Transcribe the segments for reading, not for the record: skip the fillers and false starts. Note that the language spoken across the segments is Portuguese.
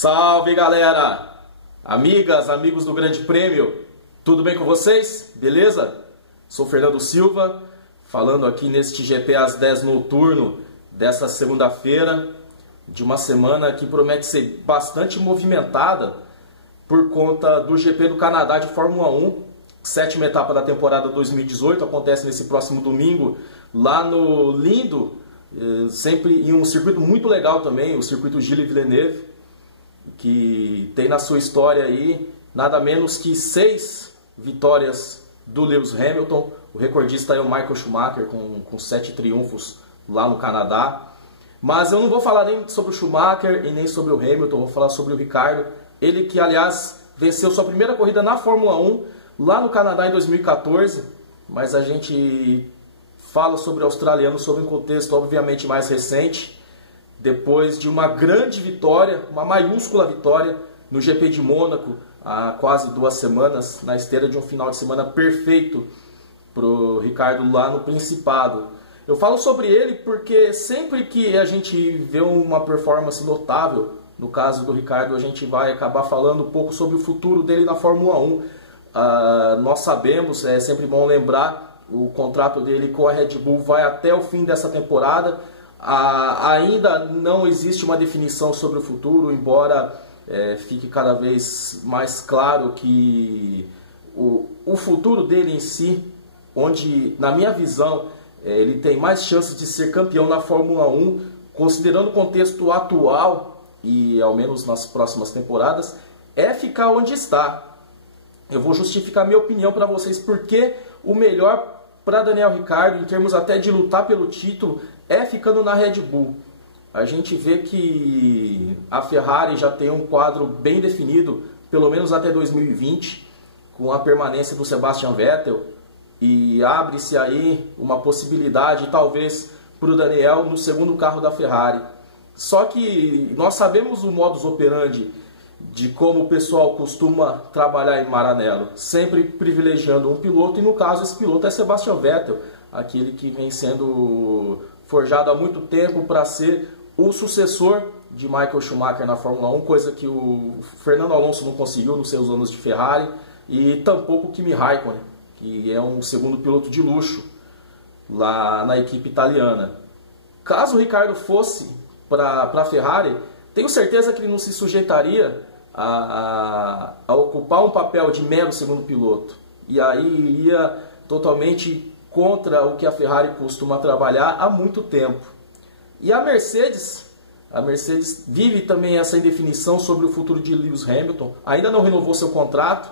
Salve galera! Amigas, amigos do Grande Prêmio, tudo bem com vocês? Beleza? Sou Fernando Silva, falando aqui neste GP às 10 noturno desta segunda-feira, de uma semana que promete ser bastante movimentada por conta do GP do Canadá de Fórmula 1, sétima etapa da temporada 2018, acontece nesse próximo domingo, lá no lindo, sempre em um circuito muito legal também, o circuito Gilles Villeneuve, que tem na sua história aí nada menos que 6 vitórias do Lewis Hamilton. O recordista é o Michael Schumacher com 7 triunfos lá no Canadá. Mas eu não vou falar nem sobre o Schumacher e nem sobre o Hamilton, vou falar sobre o Ricciardo. Ele que, aliás, venceu sua primeira corrida na Fórmula 1 lá no Canadá em 2014. Mas a gente fala sobre o australiano sob um contexto obviamente mais recente, depois de uma grande vitória, uma maiúscula vitória no GP de Mônaco há quase 2 semanas, na esteira de um final de semana perfeito para o Ricciardo lá no Principado. Eu falo sobre ele porque sempre que a gente vê uma performance notável, no caso do Ricciardo, a gente vai acabar falando um pouco sobre o futuro dele na Fórmula 1. Nós sabemos, é sempre bom lembrar, o contrato dele com a Red Bull vai até o fim dessa temporada. Ainda não existe uma definição sobre o futuro, embora fique cada vez mais claro que o futuro dele em si, onde, na minha visão, ele tem mais chances de ser campeão na Fórmula 1, considerando o contexto atual, e ao menos nas próximas temporadas, é ficar onde está. Eu vou justificar minha opinião para vocês, porque o melhor para Daniel Ricciardo, em termos até de lutar pelo título, é ficando na Red Bull. A gente vê que a Ferrari já tem um quadro bem definido, pelo menos até 2020, com a permanência do Sebastian Vettel, e abre-se aí uma possibilidade, talvez, para o Daniel no segundo carro da Ferrari. Só que nós sabemos o modus operandi de como o pessoal costuma trabalhar em Maranello, sempre privilegiando um piloto, e no caso esse piloto é Sebastian Vettel, aquele que vem sendo forjado há muito tempo para ser o sucessor de Michael Schumacher na Fórmula 1, coisa que o Fernando Alonso não conseguiu nos seus anos de Ferrari, e tampouco o Kimi Raikkonen, que é um segundo piloto de luxo lá na equipe italiana. Caso o Ricciardo fosse para a Ferrari, tenho certeza que ele não se sujeitaria a ocupar um papel de mero segundo piloto, e aí iria totalmente contra o que a Ferrari costuma trabalhar há muito tempo. E a Mercedes vive também essa indefinição sobre o futuro de Lewis Hamilton, ainda não renovou seu contrato,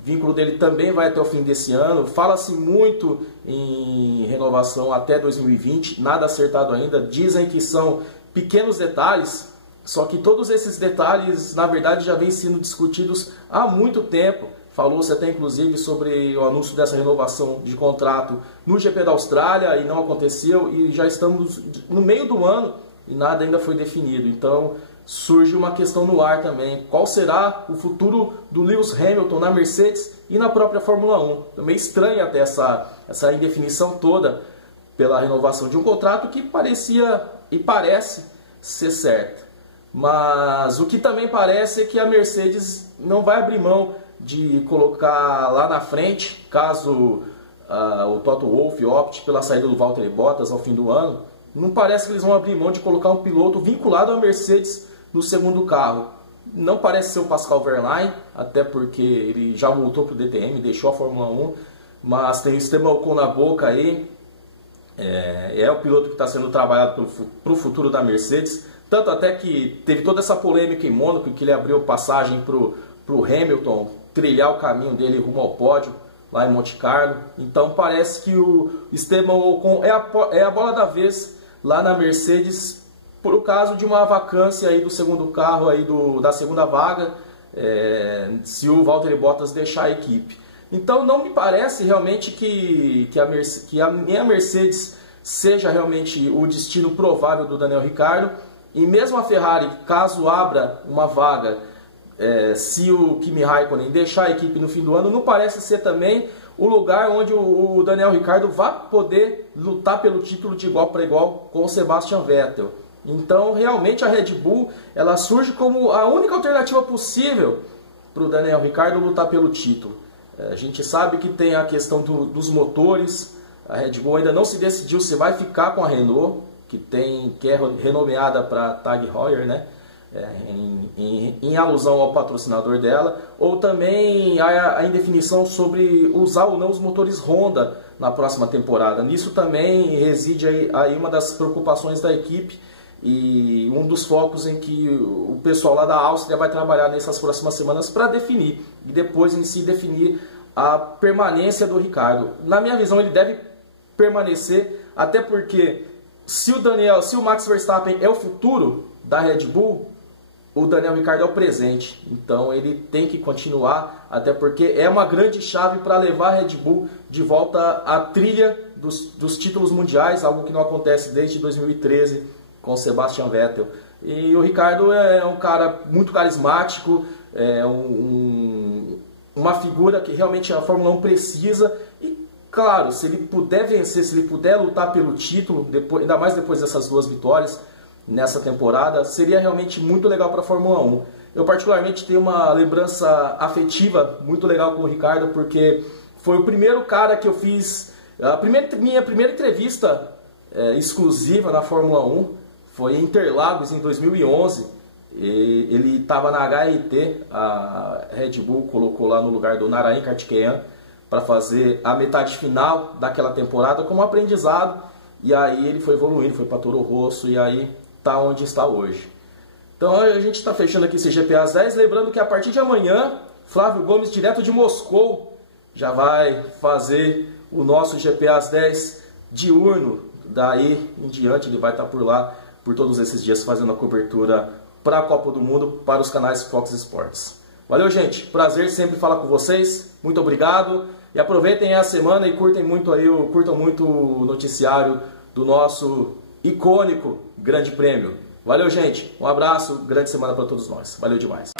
o vínculo dele também vai até o fim desse ano, fala-se muito em renovação até 2020, nada acertado ainda, dizem que são pequenos detalhes, só que todos esses detalhes, na verdade, já vêm sendo discutidos há muito tempo. Falou-se até, inclusive, sobre o anúncio dessa renovação de contrato no GP da Austrália, e não aconteceu, e já estamos no meio do ano e nada ainda foi definido. Então, surge uma questão no ar também. Qual será o futuro do Lewis Hamilton na Mercedes e na própria Fórmula 1? Também estranha até essa indefinição toda pela renovação de um contrato que parecia e parece ser certo. Mas o que também parece é que a Mercedes não vai abrir mão de colocar lá na frente, caso o Toto Wolff opte pela saída do Valtteri Bottas ao fim do ano, não parece que eles vão abrir mão de colocar um piloto vinculado à Mercedes no segundo carro. Não parece ser o Pascal Wehrlein, até porque ele já voltou para o DTM, deixou a Fórmula 1, mas tem o Esteban Ocon na boca aí, é o piloto que está sendo trabalhado para o futuro da Mercedes, tanto até que teve toda essa polêmica em Mônaco, que ele abriu passagem para o Hamilton trilhar o caminho dele rumo ao pódio, lá em Monte Carlo. Então parece que o Esteban Ocon é a bola da vez lá na Mercedes, por causa de uma vacância aí do segundo carro, aí da segunda vaga, se o Valtteri Bottas deixar a equipe. Então não me parece realmente que a minha Mercedes seja realmente o destino provável do Daniel Ricciardo, e mesmo a Ferrari, caso abra uma vaga, se o Kimi Raikkonen deixar a equipe no fim do ano, não parece ser também o lugar onde o Daniel Ricciardo vai poder lutar pelo título de igual para igual com o Sebastian Vettel. Então, realmente a Red Bull ela surge como a única alternativa possível para o Daniel Ricciardo lutar pelo título. A gente sabe que tem a questão dos motores. A Red Bull ainda não se decidiu se vai ficar com a Renault, que é renomeada para Tag Heuer, né? Em alusão ao patrocinador dela, ou também a indefinição sobre usar ou não os motores Honda na próxima temporada. Nisso também reside aí uma das preocupações da equipe e um dos focos em que o pessoal lá da Áustria vai trabalhar nessas próximas semanas para definir, e depois em si definir a permanência do Ricciardo. Na minha visão, ele deve permanecer, até porque se o Max Verstappen é o futuro da Red Bull, o Daniel Ricciardo é o presente. Então ele tem que continuar, até porque é uma grande chave para levar a Red Bull de volta à trilha dos títulos mundiais, algo que não acontece desde 2013 com o Sebastian Vettel. E o Ricciardo é um cara muito carismático, é uma figura que realmente a Fórmula 1 precisa. E claro, se ele puder vencer, se ele puder lutar pelo título, ainda mais depois dessas 2 vitórias nessa temporada, seria realmente muito legal para a Fórmula 1. Eu particularmente tenho uma lembrança afetiva muito legal com o Ricciardo, porque foi o primeiro cara que eu fiz, minha primeira entrevista exclusiva na Fórmula 1, foi em Interlagos em 2011. Ele estava na HRT, a Red Bull colocou lá no lugar do Narain Karthikeyan para fazer a metade final daquela temporada como aprendizado, e aí ele foi evoluindo, foi para Toro Rosso, e aí está onde está hoje. Então a gente está fechando aqui esse GP às 10, lembrando que a partir de amanhã, Flávio Gomes, direto de Moscou, já vai fazer o nosso GP às 10 diurno. Daí em diante ele vai estar por lá, por todos esses dias, fazendo a cobertura para a Copa do Mundo, para os canais Fox Sports. Valeu, gente, prazer sempre falar com vocês, muito obrigado, e aproveitem a semana e curtam muito o noticiário do nosso icônico Grande Prêmio. Valeu, gente, um abraço, grande semana para todos nós, valeu demais.